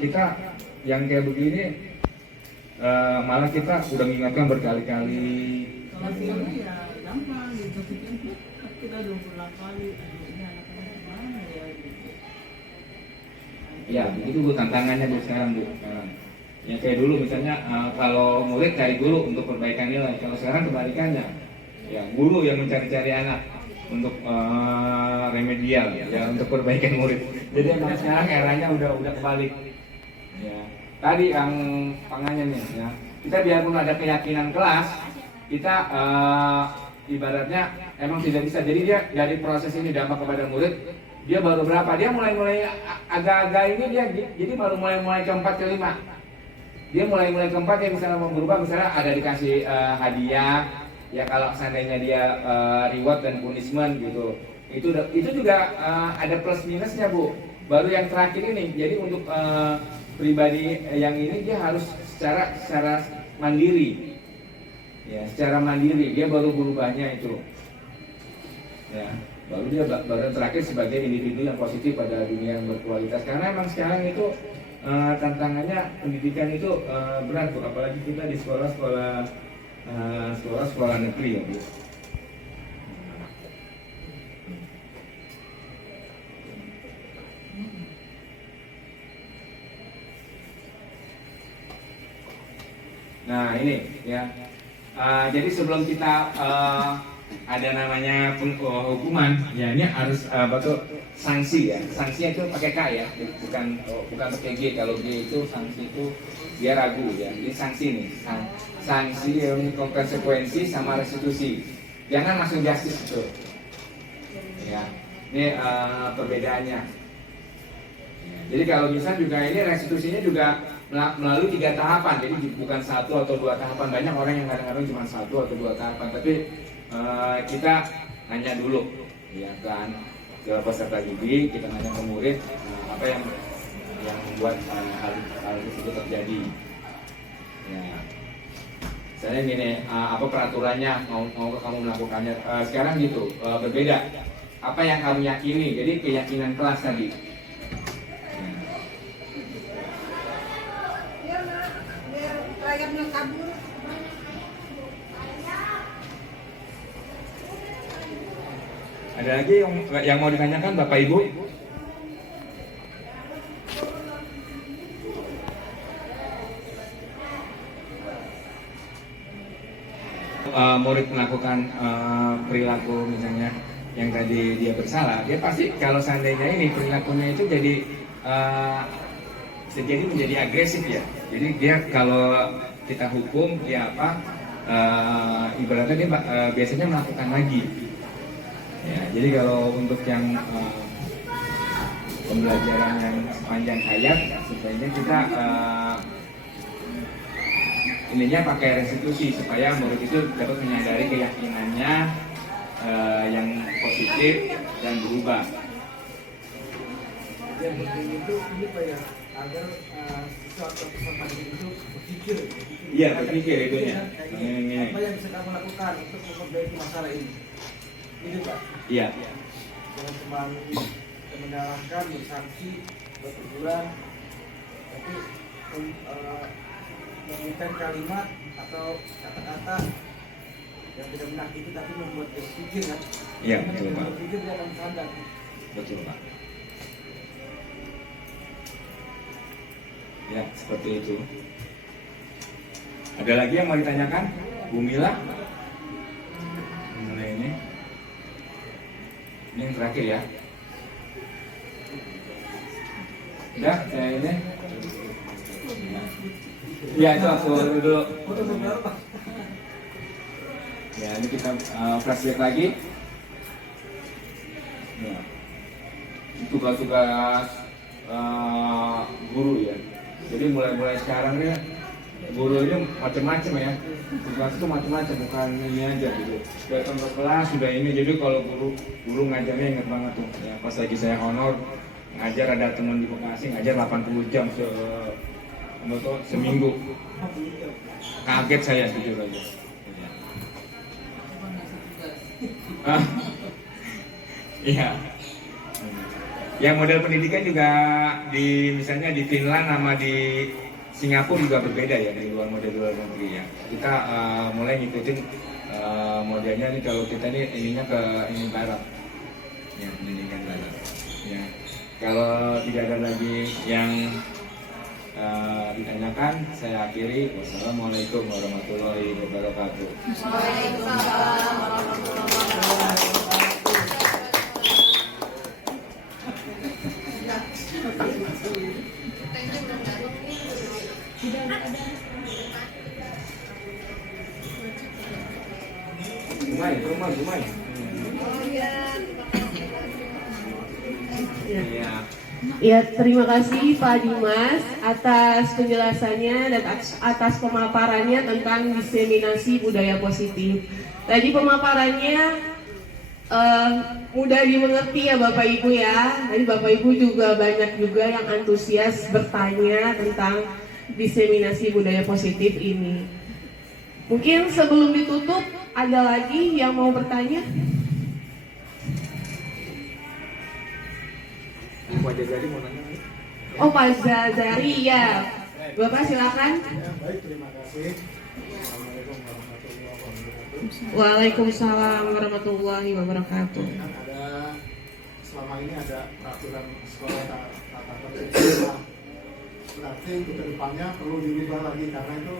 kita yang kayak begini malah kita udah mengingatkan berkali-kali. Kalau sekarang ya gampang gitu. Kita udah berulang kali. Aduh, ini anak-anak gimana ya gitu. Ya begitu Bu tantangannya Bu sekarang Bu. Ya kayak dulu misalnya kalau murid cari guru untuk perbaikan nilai. Kalau sekarang kebalikannya. Ya guru yang mencari-cari anak untuk remedial ya untuk perbaikan murid. Jadi emang sekarang eranya udah kebalik. Ya. Tadi yang pangannya nih ya. Kita biarpun ada keyakinan kelas, kita ibaratnya emang tidak bisa. Jadi dia dari proses ini dampak kepada murid, dia baru berapa? Dia mulai agak-agak ini dia jadi baru mulai keempat kelima. Dia mulai keempat ya misalnya mau berubah, misalnya ada dikasih hadiah. Ya kalau seandainya dia reward dan punishment gitu, itu juga ada plus minusnya Bu. Baru yang terakhir ini, jadi untuk pribadi yang ini dia harus secara mandiri, ya secara mandiri dia baru berubahnya itu, ya baru dia baru terakhir sebagai individu yang positif pada dunia yang berkualitas. Karena emang sekarang itu tantangannya pendidikan itu berat Bu, apalagi kita di sekolah negeri ya Bu. Nah ini ya, jadi sebelum kita ada namanya hukuman, ya ini harus betul sanksi ya. Sanksinya itu pakai K ya, bukan pakai G. Kalau G itu sanksi itu dia ragu ya. Ini sanksi nih, sanksi untuk konsekuensi sama restitusi. Jangan langsung justice itu. Ya, ini perbedaannya. Jadi kalau bisa juga ini restitusinya juga melalui 3 tahapan, jadi bukan 1 atau 2 tahapan. Banyak orang yang kadang-kadang cuma 1 atau 2 tahapan, tapi kita nanya dulu, ya kan, ke peserta didik, kita nanya ke murid apa yang membuat hal tersebut terjadi. Ya, misalnya gini, apa peraturannya, mau kamu melakukannya? Sekarang gitu, berbeda. Apa yang kamu yakini? Jadi keyakinan kelas tadi. Ada lagi yang mau ditanyakan Bapak Ibu? Murid melakukan perilaku misalnya yang tadi dia bersalah, dia pasti kalau seandainya ini perilakunya itu jadi bisa jadi menjadi agresif ya. Jadi dia kalau kita hukum dia apa ibaratnya dia biasanya melakukan lagi. Ya, jadi kalau untuk yang pembelajaran yang sepanjang hayat sebenarnya kita ininya pakai restitusi supaya murid itu dapat menyadari keyakinannya yang positif dan berubah. Yang penting itu ini Pak ya, agar sesuatu peserta didik itu berpikir. Iya, berpikir itunya. Apa yang bisa kamu lakukan untuk memperbaiki masalah ini? Ini Pak. Iya. Jangan cuma menyalahkan, bersanksi, berteguran, tapi memberikan kalimat atau kata-kata yang tidak menyakiti tapi membuat dia berpikir kan? Iya, betul Pak. Berpikir dia akan sadar. Betul Pak. Ya, seperti itu. Ada lagi yang mau ditanyakan? Bu Mila? Mulai ini. Ini yang terakhir ya. Udah, saya ini. Ya, itu aku dulu. Ya, ini kita flashback lagi. Ya. Tugas-tugas guru ya. Jadi mulai sekarang nih guru ini macam-macam ya. Tugas itu macam-macam, bukan ini aja gitu. Datang ke kelas sudah ini. Jadi kalau guru ngajarnya ingat banget tuh. Ya, pas lagi saya honor ngajar ada teman di Bekasi ngajar 80 jam seminggu. Kaget saya jujur aja. Iya. Yang model pendidikan juga misalnya di Finland sama di Singapura juga berbeda ya dari luar negeri ya. Kita mulai ngikutin modelnya nih kalau kita ininya ke ini barat. Ya, pendidikan barat. Ya. Kalau tidak ada lagi yang ditanyakan, saya akhiri. Wassalamualaikum warahmatullahi wabarakatuh. Waalaikumsalam warahmatullahi wabarakatuh. Lumai. Iya. Ya, terima kasih Pak Dimas atas penjelasannya dan atas pemaparannya tentang diseminasi budaya positif. Tadi pemaparannya mudah dimengerti ya Bapak Ibu ya. Tadi Bapak Ibu juga banyak juga yang antusias bertanya tentang diseminasi budaya positif ini. Mungkin sebelum ditutup ada lagi yang mau bertanya? Pak Jazari mau nanya. Oh, Pak Zazari ya. Bapak silakan. Ya, baik, terima kasih. Assalamualaikum warahmatullahi wabarakatuh. Waalaikumsalam warahmatullahi wabarakatuh. Ada selama ini ada peraturan sekolah tata tertib sekolah. Berarti ke depannya perlu dirubah lagi karena itu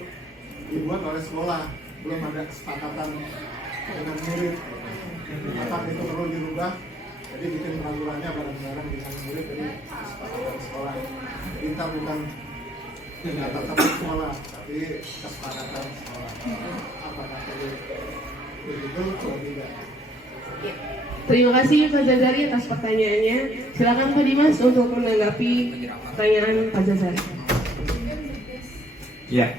dibuat oleh sekolah, belum ada kesepakatan dengan murid. Maka itu perlu dirubah. Jadi bikin peraturannya bareng-bareng dengan murid dari kesepakatan sekolah. Kita bukan tata tertib sekolah, tapi kesepakatan sekolah. Apakah perlu begitu atau tidak? Terima kasih Pak Zazari atas pertanyaannya. Silakan Pak Dimas untuk menanggapi pertanyaan Pak Zazari. Ya,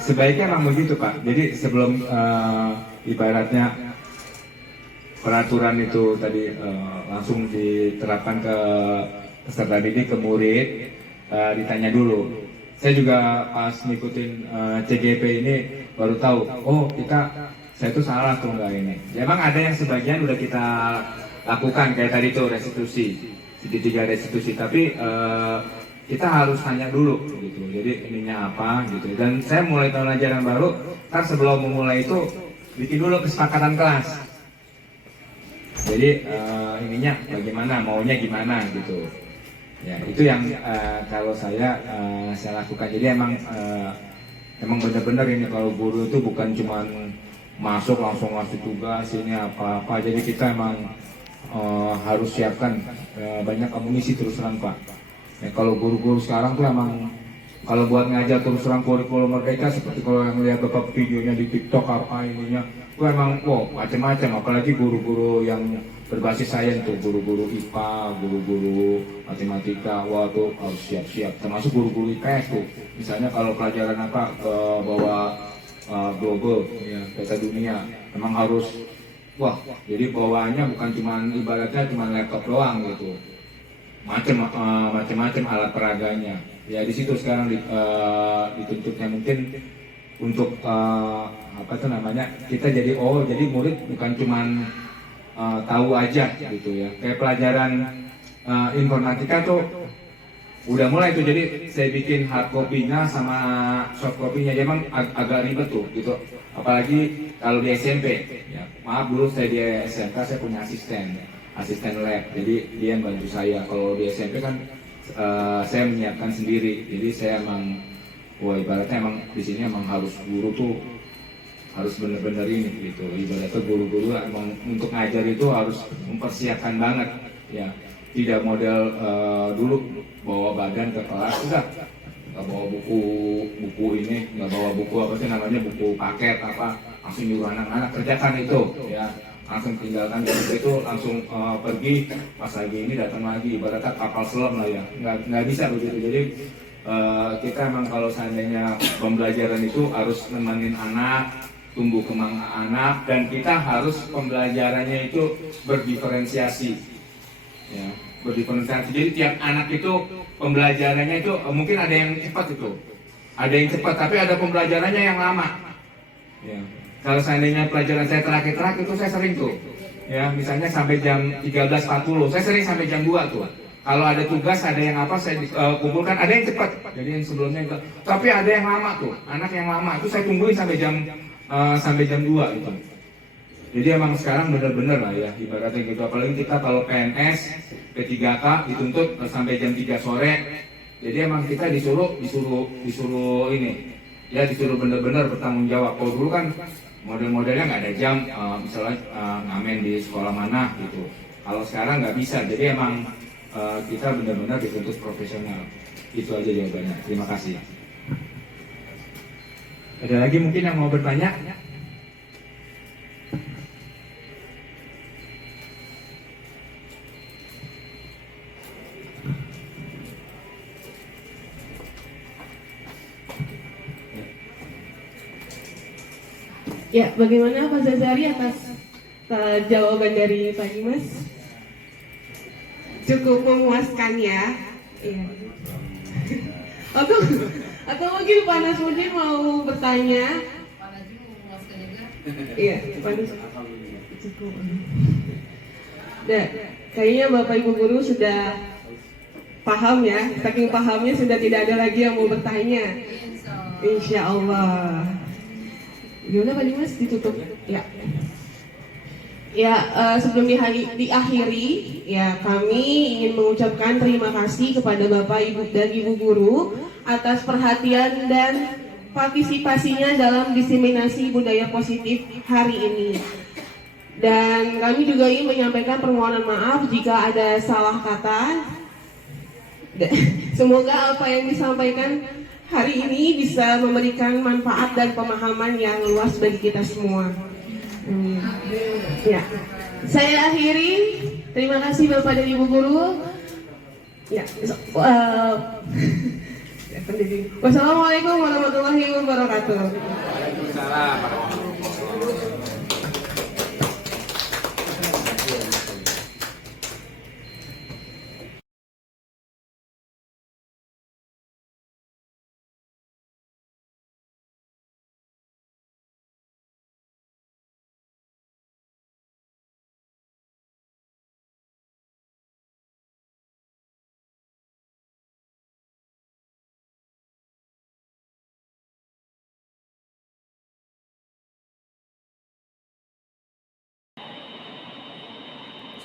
sebaiknya memang begitu Pak. Jadi sebelum ibaratnya peraturan itu tadi langsung diterapkan ke peserta didik, ke murid, ditanya dulu. Saya juga pas ngikutin CGP ini baru tahu, oh saya itu salah tuh nggak ini. Ya, emang ada yang sebagian udah kita lakukan kayak tadi tuh restitusi, segitiga restitusi. Tapi kita harus tanya dulu gitu. Jadi ininya apa gitu. Dan saya mulai tahun ajaran baru, kan sebelum memulai itu bikin dulu kesepakatan kelas. Jadi ininya bagaimana, maunya gimana gitu. Ya, itu yang kalau saya lakukan. Jadi emang benar-benar ini kalau guru itu bukan cuma masuk langsung ngasih tugas ini apa-apa. Jadi kita emang harus siapkan banyak amunisi terus terang Pak. Ya, kalau guru-guru sekarang tuh emang kalau buat ngajar terus terang kurikulum merdeka seperti kalau yang lihat beberapa videonya di TikTok apa ininya, itu emang macam-macam. Apalagi guru-guru yang berbasis sains tuh, guru-guru IPA, guru-guru matematika, wah tuh harus siap-siap. Termasuk guru-guru IPS tuh. Misalnya kalau pelajaran apa bawa global, ya, peta dunia, memang harus jadi bawaannya bukan cuman ibaratnya cuman laptop doang gitu. Macam-macam alat peraganya. Ya di situ sekarang dituntutnya mungkin untuk apa tuh namanya, kita jadi murid bukan cuman tahu aja gitu ya. Kayak pelajaran informatika tuh udah mulai tuh, jadi saya bikin hard copy-nya sama soft copy-nya, dia emang agak ribet tuh gitu. Apalagi kalau di SMP, ya maaf dulu saya di SMK saya punya asisten lab, jadi dia yang bantu saya. Kalau di SMP kan saya menyiapkan sendiri, jadi saya emang ibaratnya emang di sini emang harus guru tuh harus bener-bener ini gitu. Ibaratnya guru-guru emang untuk ngajar itu harus mempersiapkan banget ya, tidak model dulu bawa badan ke kelas udah nggak bawa buku ini, nggak bawa buku apa sih namanya, buku paket apa, langsung nyuruh anak-anak kerjakan itu ya, langsung tinggalkan itu langsung pergi, pas lagi ini datang lagi, ibaratnya kapal selam lah ya, nggak bisa begitu. Jadi kita emang kalau seandainya pembelajaran itu harus nemenin anak, tumbuh kembang anak, dan kita harus pembelajarannya itu berdiferensiasi ya, berdiferensiasi. Jadi tiap anak itu pembelajarannya itu mungkin ada yang cepat itu, ada yang cepat, tapi ada pembelajarannya yang lama ya. Kalau seandainya pelajaran saya terakhir itu saya sering tuh ya, misalnya sampai jam 13.40, saya sering sampai jam 2 tuh. Kalau ada tugas, ada yang apa, saya kumpulkan, ada yang cepat, jadi yang sebelumnya itu. Tapi ada yang lama tuh, anak yang lama itu saya tungguin sampai jam 2 itu. Jadi emang sekarang bener-bener lah ya, ibaratnya gitu. Apalagi kita kalau PNS, P3K dituntut sampai jam 3 sore. Jadi emang kita disuruh ini, ya disuruh bener-bener bertanggung jawab. Kalau dulu kan model-modelnya nggak ada jam, misalnya ngamen di sekolah mana gitu. Kalau sekarang nggak bisa, jadi emang kita benar-benar dituntut profesional. Itu aja jawabannya. Terima kasih. Ada lagi mungkin yang mau bertanya? Ya, bagaimana Pak Zazari atas jawaban dari Pak Dimas? Cukup memuaskan ya. Iya. Atau mungkin Pak Nasruddin mau bertanya? Pak Najib memuaskan juga. Iya, Pak Nasruddin. Cukup. Nah, kayaknya Bapak Ibu guru sudah paham ya. Saking pahamnya sudah tidak ada lagi yang mau bertanya. Insya Allah. Gimana Pak Dimas, ditutup? Ya. Ya, sebelum diakhiri, ya kami ingin mengucapkan terima kasih kepada Bapak, Ibu, dan Ibu Guru atas perhatian dan partisipasinya dalam diseminasi budaya positif hari ini. Dan kami juga ingin menyampaikan permohonan maaf jika ada salah kata. Semoga apa yang disampaikan hari ini bisa memberikan manfaat dan pemahaman yang luas bagi kita semua. Ya, saya akhiri. Terima kasih Bapak dan Ibu Guru. Ya, wassalamualaikum warahmatullahi wabarakatuh. Waalaikumsalam.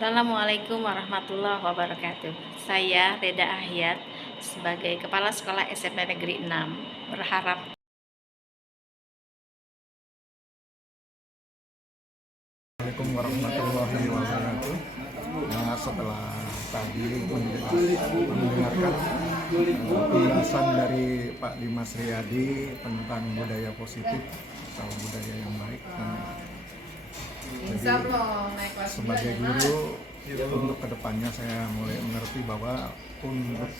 Assalamualaikum warahmatullahi wabarakatuh. Saya Reda Ahyat sebagai Kepala Sekolah SMP Negeri 6 berharap Assalamualaikum warahmatullahi wabarakatuh. Nah, setelah tadi mendengarkan penjelasan dari Pak Dimas Riyadi tentang budaya positif atau budaya yang baik. Insya Allah naik kelas Sebagai 9 ya, Mas. guru, untuk kedepannya saya mulai mengerti bahwa untuk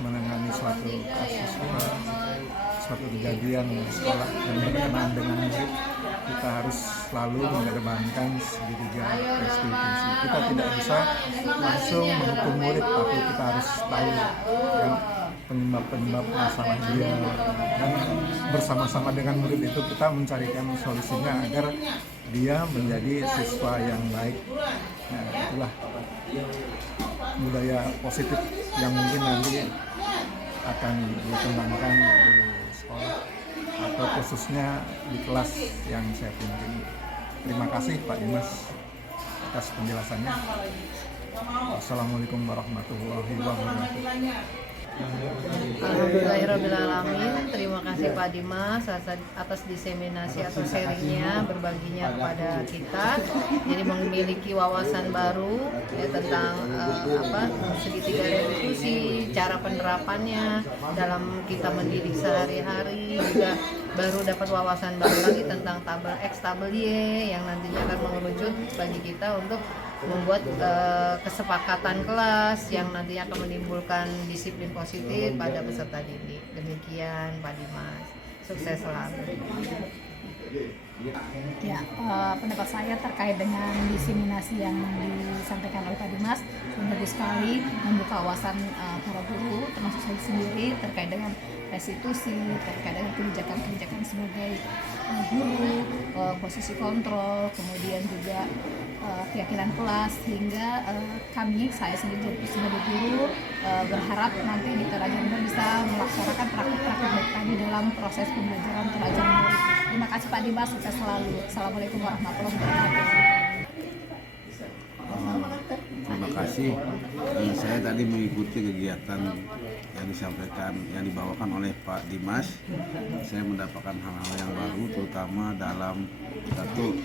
menangani suatu kasus, suatu kejadian di sekolah yang berkenaan dengan murid, kita harus selalu mengedepankan segitiga restitusi. Kita tidak bisa langsung menghukum murid, tapi kita harus tahu yang penyebab masalah dia, dan bersama-sama dengan murid itu kita mencarikan solusinya agar dia menjadi siswa yang baik. Nah, itulah budaya positif yang mungkin nanti akan dikembangkan di sekolah atau khususnya di kelas yang saya pimpin. Terima kasih Pak Dimas atas penjelasannya. Assalamualaikum warahmatullahi wabarakatuh. Alhamdulillahirrahmanirrahim. Terima kasih Pak Dimas atas diseminasi atau sharingnya, berbaginya kepada kita. Jadi memiliki wawasan baru ya, tentang segitiga restitusi, cara penerapannya dalam kita mendidik sehari-hari. Juga baru dapat wawasan baru lagi tentang tabel X, tabel Y yang nantinya akan mengerucut bagi kita untuk membuat kesepakatan kelas yang nantinya akan menimbulkan disiplin positif pada peserta didik. Demikian Pak Dimas, sukses selalu. Ya, pendapat saya terkait dengan diseminasi yang disampaikan oleh Pak Dimas bagus sekali, membuka wawasan para guru termasuk saya sendiri terkait dengan restitusi, terkait dengan kebijakan-kebijakan sebagai guru, posisi kontrol, kemudian juga keyakinan kelas, sehingga saya sendiri sebagai guru berharap nanti di Toraja bisa melaksanakan praktik-praktik baik tadi dalam proses pembelajaran Toraja murid. Terima kasih Pak Dimas, sukses selalu. Assalamualaikum warahmatullahi wabarakatuh. Terima kasih. Saya tadi mengikuti kegiatan yang disampaikan, yang dibawakan oleh Pak Dimas. Saya mendapatkan hal-hal yang baru, terutama dalam satu,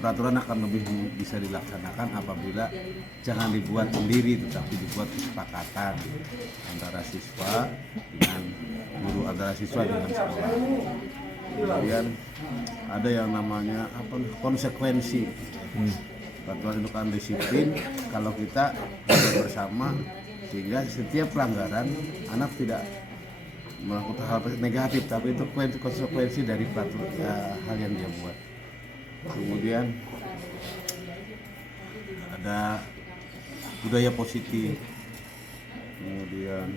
peraturan akan lebih bisa dilaksanakan apabila jangan dibuat sendiri, tetapi dibuat kesepakatan antara siswa dengan guru, antara siswa dengan sekolah. Kemudian ada yang namanya konsekuensi. Peraturan itu kan disiplin kalau kita bersama, sehingga setiap pelanggaran anak tidak melakukan hal negatif, tapi itu konsekuensi dari peraturan hal yang dia buat. Kemudian ada budaya positif, kemudian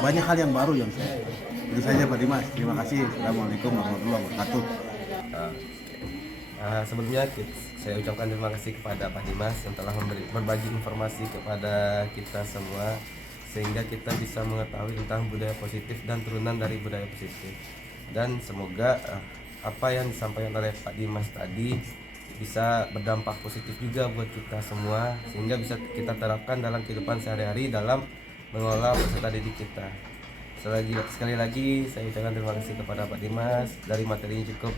banyak hal yang baru yang saya. Itu saja Pak Dimas, terima kasih. Assalamualaikum warahmatullahi wabarakatuh. Sebelumnya saya ucapkan terima kasih kepada Pak Dimas yang telah berbagi informasi kepada kita semua, sehingga kita bisa mengetahui tentang budaya positif dan turunan dari budaya positif. Dan semoga apa yang disampaikan oleh Pak Dimas tadi bisa berdampak positif juga buat kita semua, sehingga bisa kita terapkan dalam kehidupan sehari-hari dalam mengelola peserta didik kita. Sekali lagi saya ucapkan terima kasih kepada Pak Dimas. Dari materi yang cukup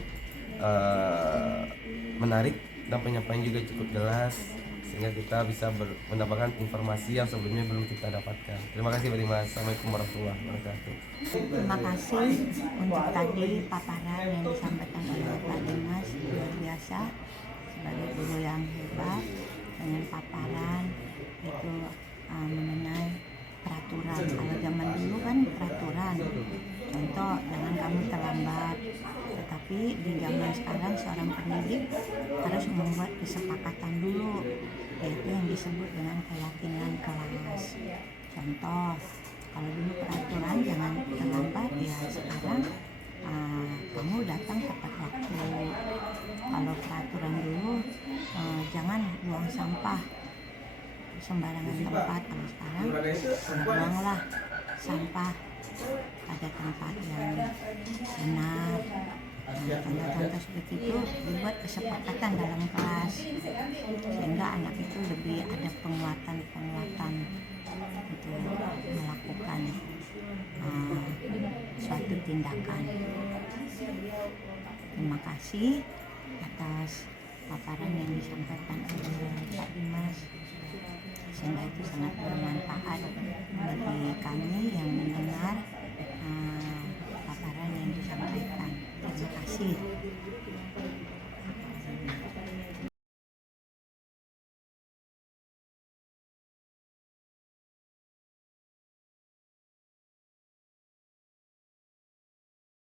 menarik dan penyampaian juga cukup jelas, sehingga kita bisa mendapatkan informasi yang sebelumnya belum kita dapatkan. Terima kasih Pak Dimas. Assalamualaikum warahmatullahi wabarakatuh. Terima kasih untuk tadi paparan yang disampaikan oleh Pak Dimas, luar biasa sebagai guru yang hebat dengan paparan itu mengenai peraturan. Kalau zaman dulu kan peraturan, contoh jangan kamu terlambat, tetapi di zaman sekarang seorang pendidik harus membuat kesepakatan dulu, yaitu yang disebut dengan keyakinan kelas. Contoh, kalau dulu peraturan jangan terlambat, ya sekarang kamu datang tepat waktu. Kalau peraturan dulu jangan buang sampah sembarangan tempat, kalau sekarang buanglah sampah pada tempat yang benar. Contoh-contoh seperti itu dibuat kesepakatan dalam kelas, sehingga anak itu lebih ada penguatan untuk melakukan suatu tindakan. Terima kasih atas paparan yang disampaikan oleh Pak Dimas. sehingga itu sangat bermanfaat bagi kami yang mendengar paparan yang disampaikan. Terima kasih.